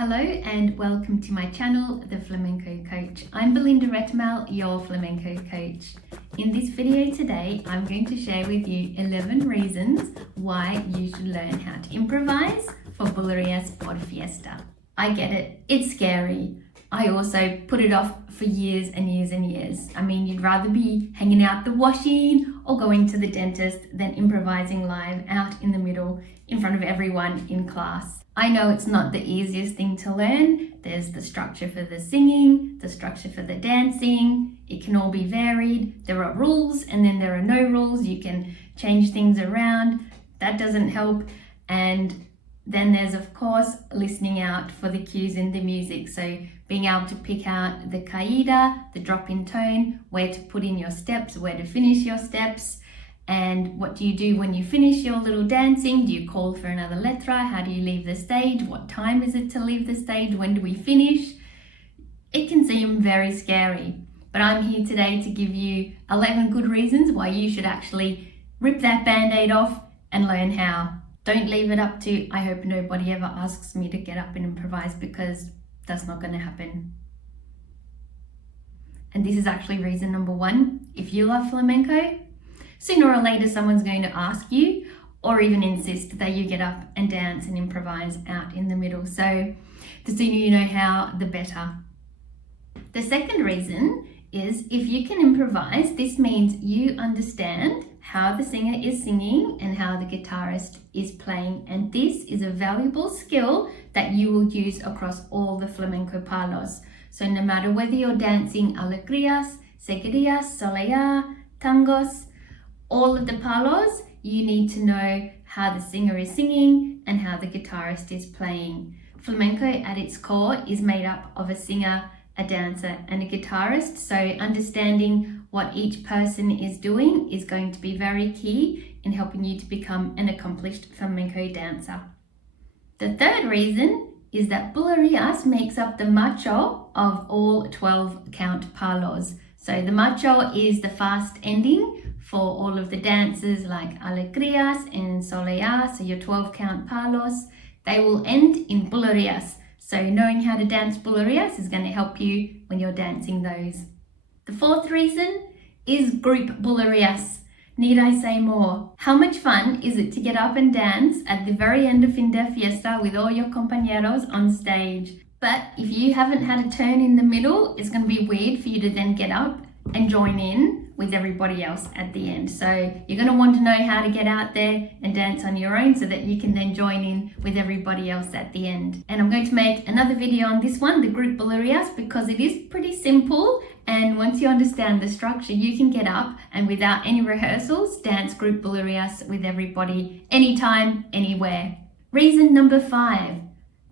Hello and welcome to my channel, The Flamenco Coach. I'm Belinda Retamel, your flamenco coach. In this video today, I'm going to share with you 11 reasons why you should learn how to improvise for Bulerías Por Fiesta. I get it, it's scary. I also put it off for years and years and years. I mean, you'd rather be hanging out the washing or going to the dentist than improvising live out in the middle in front of everyone in class. I know it's not the easiest thing to learn. There's the structure for the singing, the structure for the dancing. It can all be varied. There are rules and then there are no rules. You can change things around. That doesn't help. And then there's, of course, listening out for the cues in the music. So being able to pick out the caída, the drop in tone, where to put in your steps, where to finish your steps. And what do you do when you finish your little dancing? Do you call for another letra? How do you leave the stage? What time is it to leave the stage? When do we finish? It can seem very scary, but I'm here today to give you 11 good reasons why you should actually rip that band-aid off and learn how. Don't leave it up to, I hope nobody ever asks me to get up and improvise, because that's not going to happen. And this is actually reason number 1. If you love flamenco, sooner or later someone's going to ask you or even insist that you get up and dance and improvise out in the middle. So the sooner you know how, the better. The second reason is if you can improvise, this means you understand how the singer is singing and how the guitarist is playing. And this is a valuable skill that you will use across all the flamenco palos. So no matter whether you're dancing alegrías, seguirías, soleá, tangos, all of the palos, you need to know how the singer is singing and how the guitarist is playing. Flamenco at its core is made up of a singer, a dancer and a guitarist, so understanding what each person is doing is going to be very key in helping you to become an accomplished flamenco dancer. The third reason is that Bulerías makes up the macho of all 12 count palos. So the macho is the fast ending for all of the dances like alegrías and soleá, so your 12 count palos, they will end in bulerías. So knowing how to dance bulerías is going to help you when you're dancing those. The fourth reason is group bulerías. Need I say more? How much fun is it to get up and dance at the very end of fin de fiesta with all your compañeros on stage? But if you haven't had a turn in the middle, it's going to be weird for you to then get up and join in with everybody else at the end. So you're going to want to know how to get out there and dance on your own so that you can then join in with everybody else at the end. And I'm going to make another video on this one, the group bulerías, because it is pretty simple. And once you understand the structure, you can get up and without any rehearsals, dance group bulerías with everybody, anytime, anywhere. Reason number 5,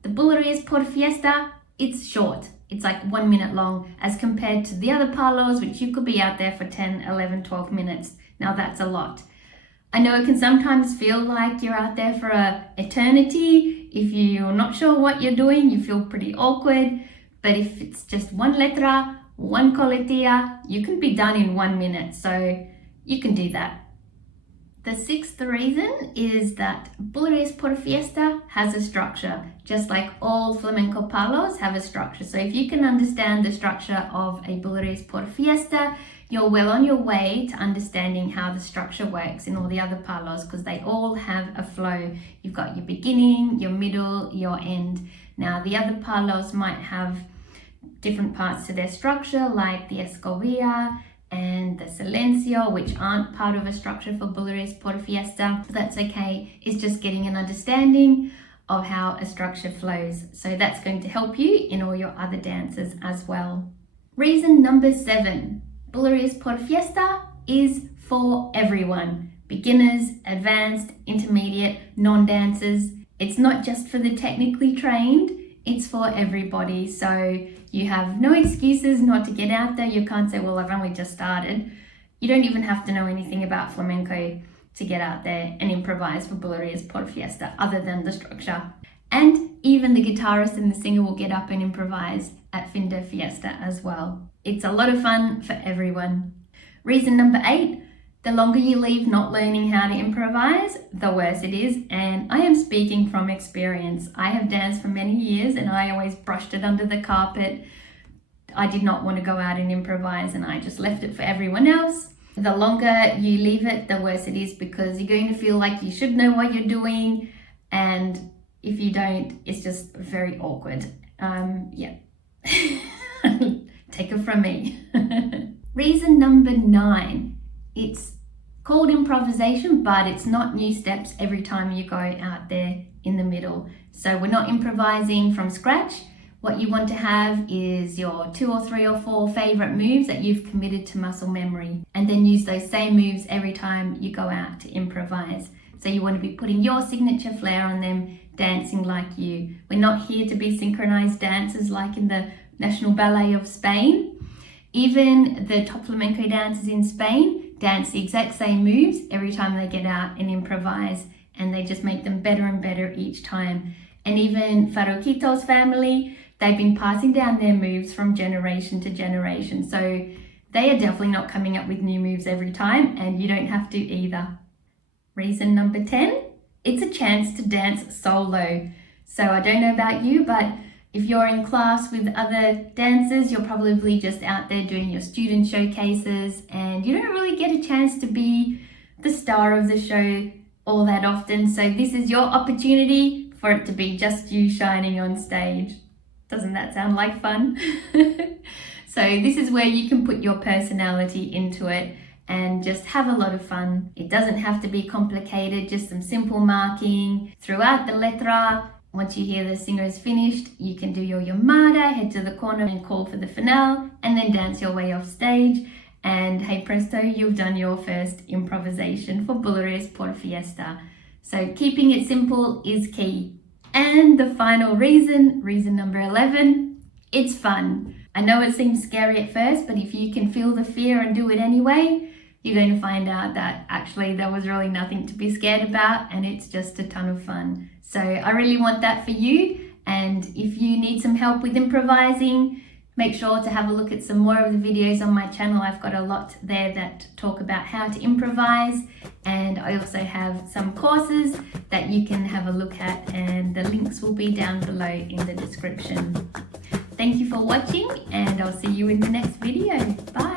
the Bulerías Por Fiesta, it's short. It's like 1 minute long as compared to the other palos, which you could be out there for 10, 11, 12 minutes. Now that's a lot. I know it can sometimes feel like you're out there for an eternity. If you're not sure what you're doing, you feel pretty awkward. But if it's just one letra, one coletilla, you can be done in 1 minute. So you can do that. The sixth reason is that Bulerías Por Fiesta has a structure, just like all flamenco palos have a structure. So if you can understand the structure of a Bulerías Por Fiesta, you're well on your way to understanding how the structure works in all the other palos, because they all have a flow. You've got your beginning, your middle, your end. Now the other palos might have different parts to their structure, like the escobilla and the silencio, which aren't part of a structure for Bulerías Por Fiesta. That's okay. It's just getting an understanding of how a structure flows. So that's going to help you in all your other dances as well. Reason number 7, Bulerías Por Fiesta is for everyone. Beginners, advanced, intermediate, non-dancers. It's not just for the technically trained, it's for everybody. So you have no excuses not to get out there. You can't say, well, I've only just started. You don't even have to know anything about flamenco to get out there and improvise for Bulerías Por Fiesta other than the structure. And even the guitarist and the singer will get up and improvise at fin de fiesta as well. It's a lot of fun for everyone. Reason number 8, The longer you leave not learning how to improvise, the worse it is. And I am speaking from experience. I have danced for many years and I always brushed it under the carpet. I did not want to go out and improvise and I just left it for everyone else. The longer you leave it, the worse it is, because you're going to feel like you should know what you're doing. And if you don't, it's just very awkward. Yeah. Take it from me. Reason number 9. It's called improvisation, but it's not new steps every time you go out there in the middle. So we're not improvising from scratch. What you want to have is your 2 or 3 or 4 favorite moves that you've committed to muscle memory, and then use those same moves every time you go out to improvise. So you want to be putting your signature flair on them, dancing like you. We're not here to be synchronized dancers like in the National Ballet of Spain. Even the top flamenco dancers in Spain dance the exact same moves every time they get out and improvise, and they just make them better and better each time. And even Farokito's family, they've been passing down their moves from generation to generation. So they are definitely not coming up with new moves every time, and you don't have to either. Reason number 10, it's a chance to dance solo. So I don't know about you, but if you're in class with other dancers, you're probably just out there doing your student showcases, and you don't really get a chance to be the star of the show all that often. So this is your opportunity for it to be just you shining on stage. Doesn't that sound like fun? So this is where you can put your personality into it and just have a lot of fun. It doesn't have to be complicated, just some simple marking throughout the letra. Once you hear the singer is finished, you can do your llamada, head to the corner and call for the finale, and then dance your way off stage. And hey presto, you've done your first improvisation for Bulerías Por Fiesta. So keeping it simple is key. And the final reason number 11, it's fun. I know it seems scary at first, but if you can feel the fear and do it anyway, you're going to find out that actually there was really nothing to be scared about, and it's just a ton of fun. So I really want that for you. And if you need some help with improvising, make sure to have a look at some more of the videos on my channel. I've got a lot there that talk about how to improvise, and I also have some courses that you can have a look at, and the links will be down below in the description. Thank you for watching, and I'll see you in the next video. Bye.